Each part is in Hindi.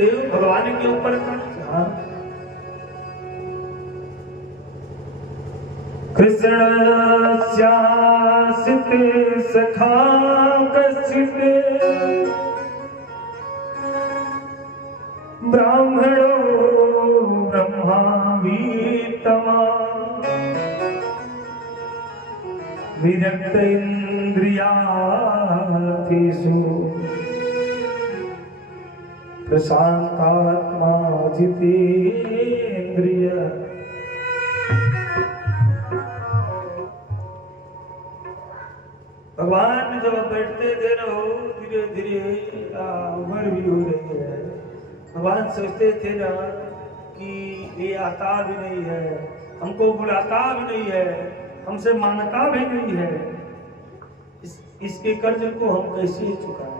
देव भगवान के ऊपर कर्ज। कृष्णस्यासित सखा कश्चित् ब्राह्मणो ब्रह्मावीतमा विरक्त इंद्रियार्थेषु प्रशांतात्मा जितेन्द्रिय। भगवान जब बैठते थे ना, धीरे धीरे उम्र भी हो रही है। भगवान सोचते थे ना कि ये आता भी नहीं है, हमको बुलाता भी नहीं है, हमसे मांगता भी नहीं है, इसके कर्ज को हम कैसे चुकाएं।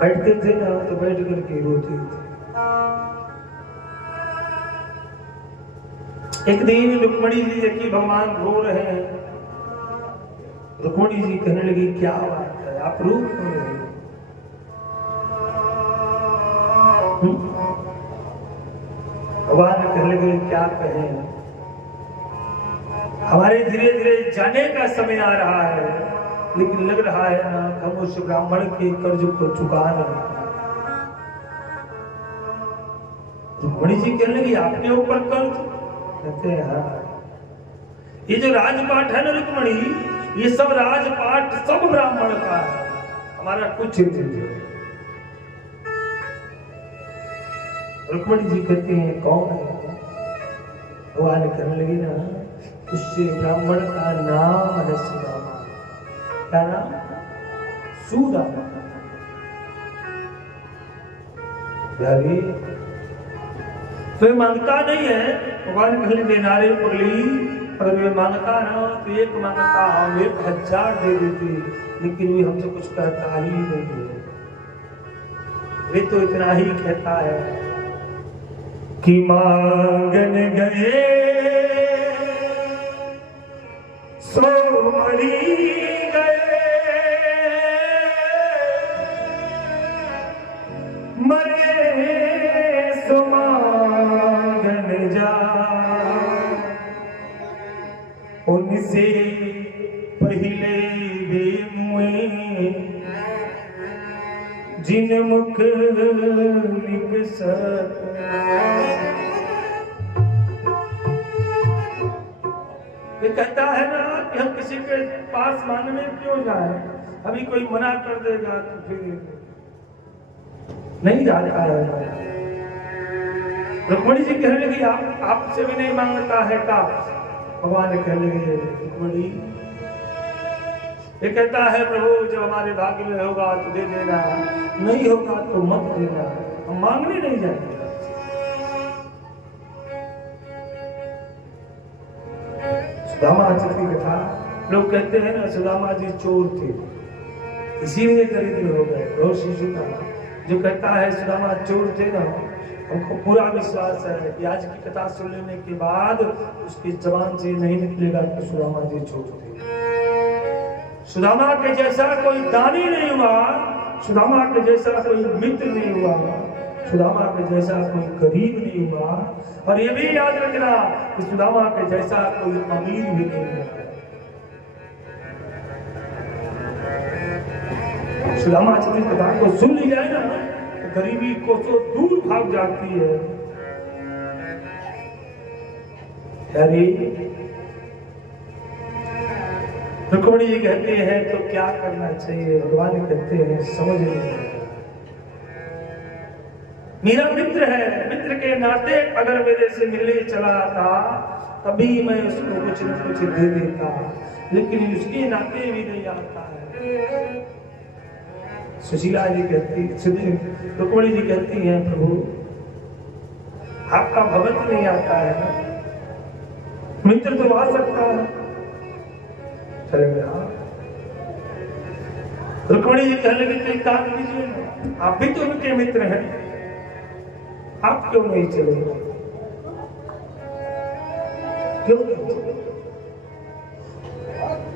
बैठते थे ना तो बैठ करके रोते थे। एक दिन रुक्मणी जी देखी भगवान रो रहे हैं। रुक्मणी जी कहने लगी क्या बात है, आप रो क्यों रहे हो? भगवान कहने लगे क्या कहें, हमारे धीरे धीरे जाने का समय आ रहा है, लेकिन लग रहा है ना हम उस ब्राह्मण के कर्ज को चुका नहीं। रुक्मणी जी कहने लगी आपके ऊपर कर्ज? कहते हैं हाँ, ये जो राजपाट है ना रुक्मणी, ये सब राजपाट सब ब्राह्मण का है, हमारा कुछ नहीं। रुक्मणी जी कहते हैं कौन है? भगवान कहने लगी ना उससे ब्राह्मण का नाम है सुदामा। क्या नाम? सुदामा। तो ये मांगता नहीं है। भगवान कहने लगे नारे पगली, अगर ये मांगता ना तो एक मांगता हम 1000 दे देते, लेकिन ये हमसे कुछ कहता ही नहीं है। ये तो इतना ही कहता है कि मांगन गए सो मरी गए, मरे सो मांगन जा। उनसे पहले वे मुए जिन मुख निकसत। ये कहता है ना कि हम किसी के पास मांगने क्यों जाए, अभी कोई मना कर देगा तो फिर नहीं जाता है। रुक्मणी जी कहने लगी आपसे भी नहीं मांगता है का? भगवान कहने लगे रुक्मणी, ये कहता है प्रभु जब हमारे भाग्य में होगा तो दे देना, नहीं होगा तो मत देना, हम मांगने नहीं जाएंगे। सुदामा जी की कथा, लोग कहते हैं ना सुदामा जी चोर थे इसीलिए दरिद्र हो गए। बहुत शिशु का जो कहता है सुदामा चोर थे ना, हमको पूरा विश्वास है कि आज की कथा सुन लेने के बाद उसकी जबान से नहीं निकलेगा कि सुदामा जी चोर थे। सुदामा के जैसा कोई दानी नहीं हुआ, सुदामा के जैसा कोई मित्र नहीं हुआ, सुदामा के जैसा कोई गरीब नहीं हुआ, और ये भी याद रखना कि सुदामा के जैसा कोई अमीर भी नहीं हुआ। सुदामा जी की कथा को सुन ली जाए ना तो गरीबी को तो दूर भाग जाती है। अरे रुक्मणी जी कहते हैं तो क्या करना चाहिए? भगवान कहते हैं समझ नहीं, मेरा मित्र है, मित्र के नाते अगर मेरे से मिलने चला आता तभी मैं उसको कुछ न कुछ दे देता, लेकिन उसके नाते भी नहीं आता है। सुशीला जी कहती, रुक्मणी जी कहती हैं प्रभु आपका भगत नहीं आता है ना, मित्र तो आ सकता है। रुक्मणी जी कहने लगी तो एक काम कीजिए, आप भी तो उनके मित्र हैं, आप क्यों नहीं चले? क्यों नहीं चले?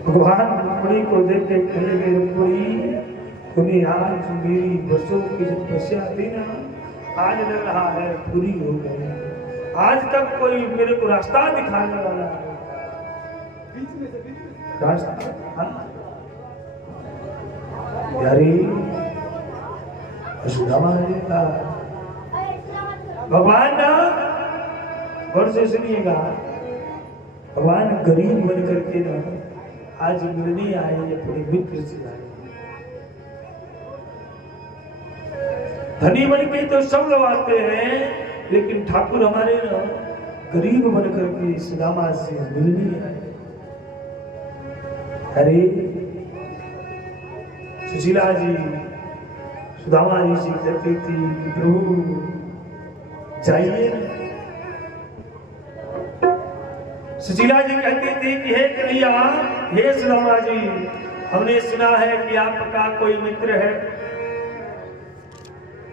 भगवान रुक्मणी को देख के कहने लगे रुक्मणी तुम्हें आज मेरी बरसों की जो तपस्या थी ना, आज लग रहा है पूरी हो गई। आज तक कोई मेरे को रास्ता दिखाने वाला है। रास्ता यारी सुदामा ने कहा, भगवान ना गौर से सुनिएगा, भगवान गरीब बन करके ना आज मिलने आए अपने मित्र से आए। धनी बन के तो सब लोग आते हैं, लेकिन ठाकुर हमारे ना गरीब बन करके सुदामा से मिलने आए। अरे सुशीला जी सुदामा जी से कहती थी कि प्रभु जाइए। सुशीला जी कहती थी कि हे कन्हैया, हे सुदामा जी, हमने सुना है कि आपका कोई मित्र है,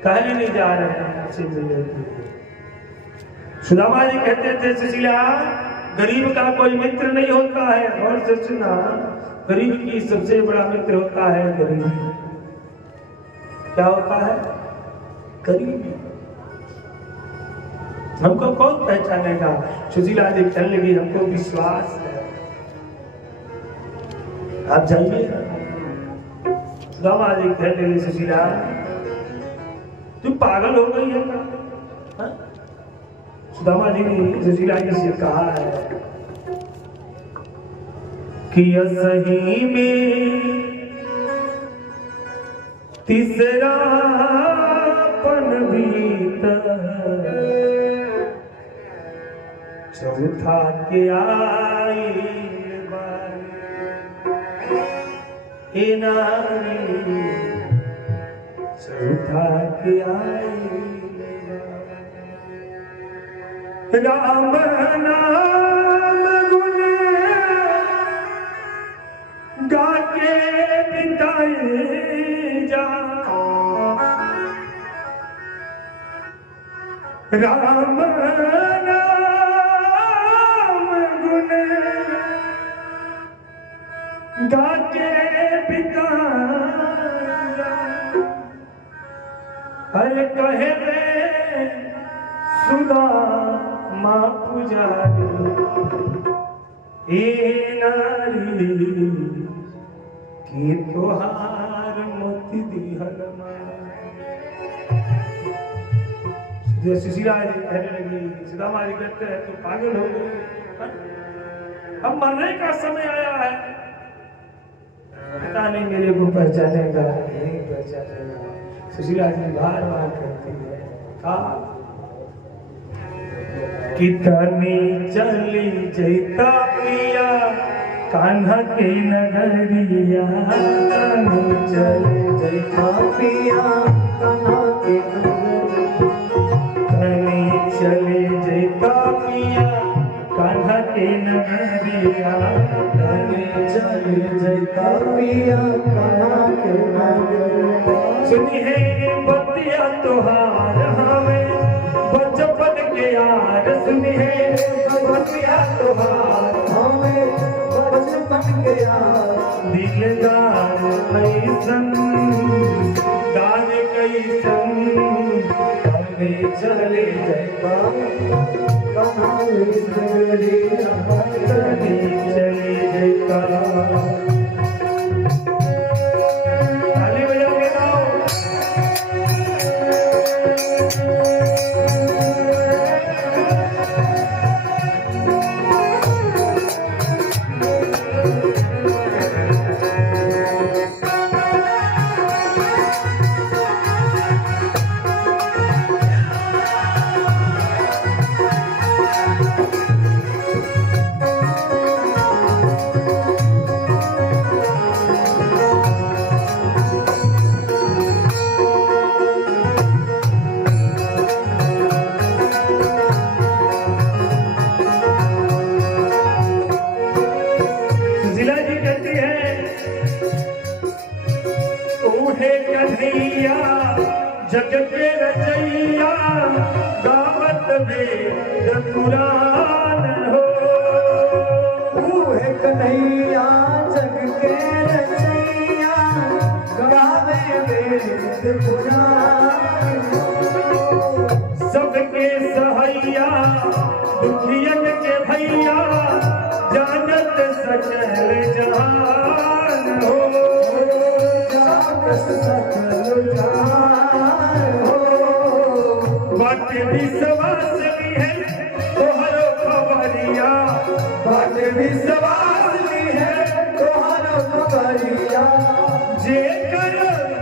कहने नहीं जा रहे हैं आपसे मिलने के लिए। सुदामा जी कहते थे सुशीला, गरीब का कोई मित्र नहीं होता है। और से सुना, गरीब की सबसे बड़ा मित्र होता है गरीबी। क्या होता है? गरीबी। हमको कौन पहचानेगा? सुशीला जी कहने लगी, हमको विश्वास है, आप जाइए। सुदामा जी कहने लगे, सुशीला तुम पागल हो गई है क्या? सुदामा जी ने सुशीला जी से कहा है कि असही में तीसरा पन भीतर, चौथा के आई ए नारी, चौथा के आई। राम नाम गुण गा के बिताए जा, राम नाम गुण गा के बिताए जा। अरे कहे रे सुदामा पुजारी, ए नारी की तोहार मोती दिहल जो सुशीला जी कहने लगी, सुदामा जी कहते हैं तो पागल हो गए, अब मरने का समय आया है। पता नहीं मेरे को पहचानेगा नहीं पहचानेगा। सुशीला जी बार बार कहती है, कितनी चली जैता पिया कान्हा के नगरिया, कितनी चली जैता पिया कान्हा के नगरिया, कितनी चली जैता पिया कान्हा के नगरिया, कितनी चली जैता पिया कान्हा के नगरिया। सुनी है बतिया तोहार हमें बचपन के यार, सुनी है बतिया तोहार हमें बचपन के यार। दिलदार कैसन दान कैसन, हमें चले जाता कहाँ नगरिया, चले जाता। जग के रचैया गावत वेद पुराण हो, है कन्हैया जग के रचैया गावे सबके सहैया दुखियन के भैया जानत सकल जहान हो, जानत सकल जहान हो। बात विश्वास भी है तोहरो खबरिया, बात विश्वास भी है तोहरो खबरिया, जे कर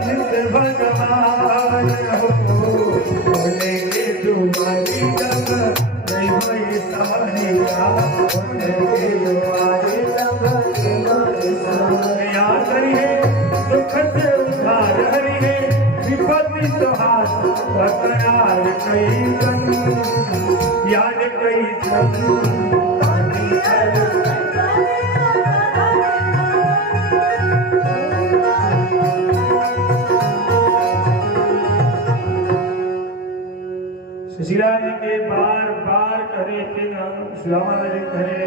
नित भगवान हो। बोले के तुम्हारी जग नहीं भई सवरिया, बोले के तुम्हारी जग नहीं भई सवरिया। याद रहिए दुख से उधार हरिए, विपत्ति तुहार बकरार कई सन, याद कई सन। सुशीला जी के बार बार करे के नाम सुदामा जी करे,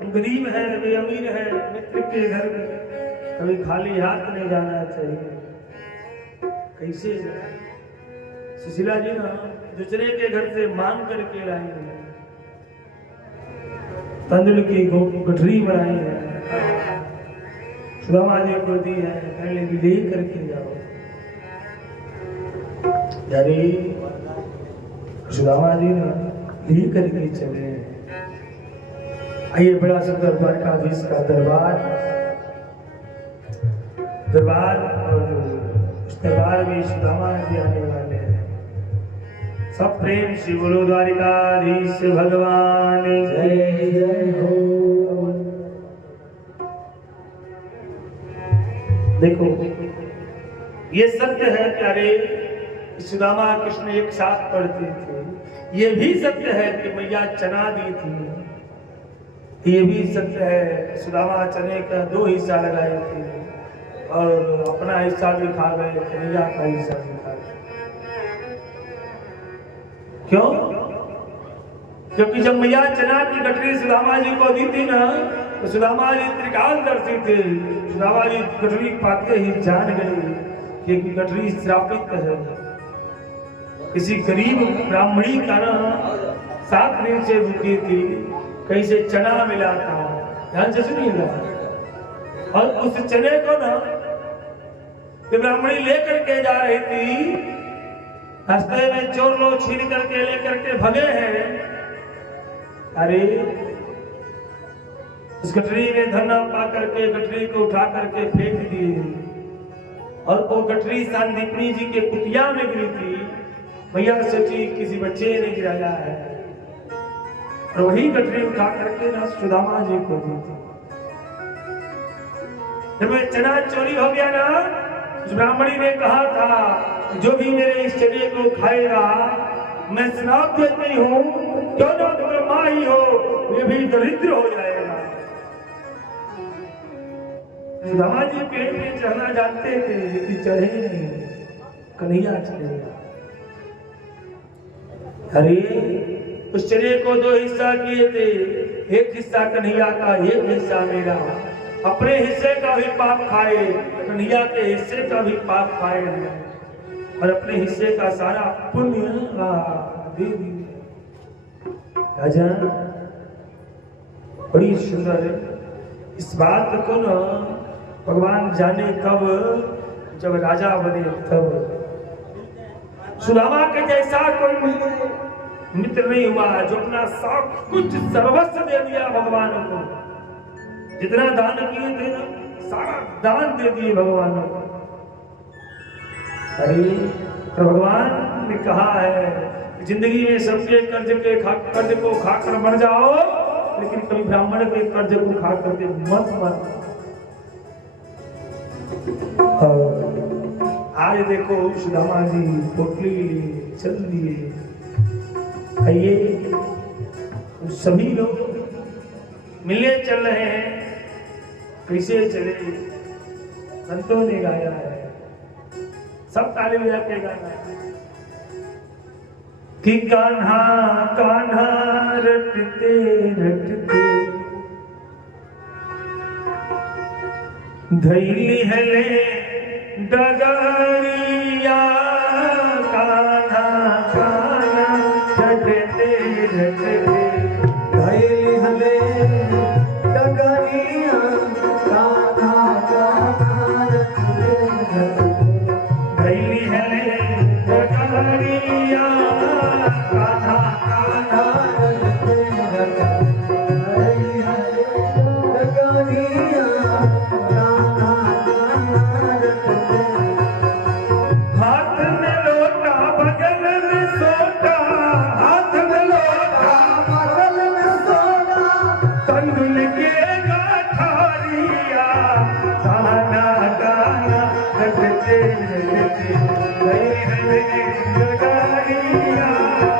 हम गरीब हैं वे अमीर हैं, मित्र के घर कभी खाली हाथ नहीं जाना चाहिए। कैसे सुशीला जी ना दूसरे के घर से मांग करके लाई है, तंदुल की गठरी बनाई है, सुदामा जी को दी है, कहने की ले करके जाओ। यानी सुदामा जी ना ले करके चले। आइए बड़ा सुंदर द्वारकाधीश का दरबार, और उस दरबार में सुदामा जी आने वाले हैं। सब प्रेम से बोलो द्वारिकाधीश भगवान जय जय हो। देखो ये सत्य है प्यारे, सुदामा कृष्ण एक साथ पढ़ते थे। ये भी सत्य है कि मैया चना दी थी। ये भी सत्य है सुदामा चने का 2 हिस्सा लगाए थे और अपना हिस्सा भी खा गए, मैया का हिस्सा भी खा गए। क्यों? क्योंकि जब मैया चना की गठरी सुदामा जी को दी थी ना, तो सुदामा जी त्रिकालदर्शी थे। सुदामा जी गठरी पाते ही जान गए कि गठरी श्रापित है। किसी गरीब ब्राह्मणी का ना 7 दिन से भूखी थी, कहीं से चना मिला था, ध्यान से सुनिएगा। और उस चने को ना ब्राह्मणी लेकर के जा रही थी, रास्ते में चोर लोग छीन करके लेकर के भगे हैं। अरे उस गठरी में धना पा करके गठरी को उठा करके फेंक दिए, और वो गठरी सांदीपनी जी के कुटिया में गिरी थी। भैया सोची किसी बच्चे ने गिराया है, और वही गठरी उठा करके ना सुदामा जी को दी थी। जब चना चोरी हो गया ना, उस ब्राह्मणी ने कहा था जो भी मेरे इस चने को खाएगा मैं श्राप देती हूँ, क्यों ना ब्रह्मा ही हो, ये भी दरिद्र हो जाएगा। सुदामा जी पेड़ में चढ़ना जानते थे लेकिन चढ़े नहीं, कन्हैया चढ़ेगा। अरे उस चने को 2 हिस्सा किए थे, एक हिस्सा कन्हैया का, एक हिस्सा मेरा। अपने हिस्से का भी पाप खाए, कन्हैया के हिस्से का भी पाप खाए, और अपने हिस्से का सारा पुण्य दे दिए। राजा बड़ी सुंदर इस बात को ना भगवान जाने कब, जब राजा बने तब। सुदामा के जैसा कोई मित्र नहीं हुआ जो अपना सब कुछ सर्वस्व दे दिया भगवान को। जितना दान किए थे ना, सारा दान दे दिए भगवान को। अरे तो भगवान ने कहा है जिंदगी में सबके कर्ज को खाकर मर जाओ, लेकिन कभी ब्राह्मण के कर्ज को खा करके मत मर। आज देखो सुदामा जी पोटली लिए चल दिए। आइए सभी लोग मिलने चल रहे हैं, कैसे चले? संतों ने गाया है, सब ताली बजा के गाना है कि कान्हा कान्हा रटते रटते धैली हले डगर लगते लगते गए हैं जगारिया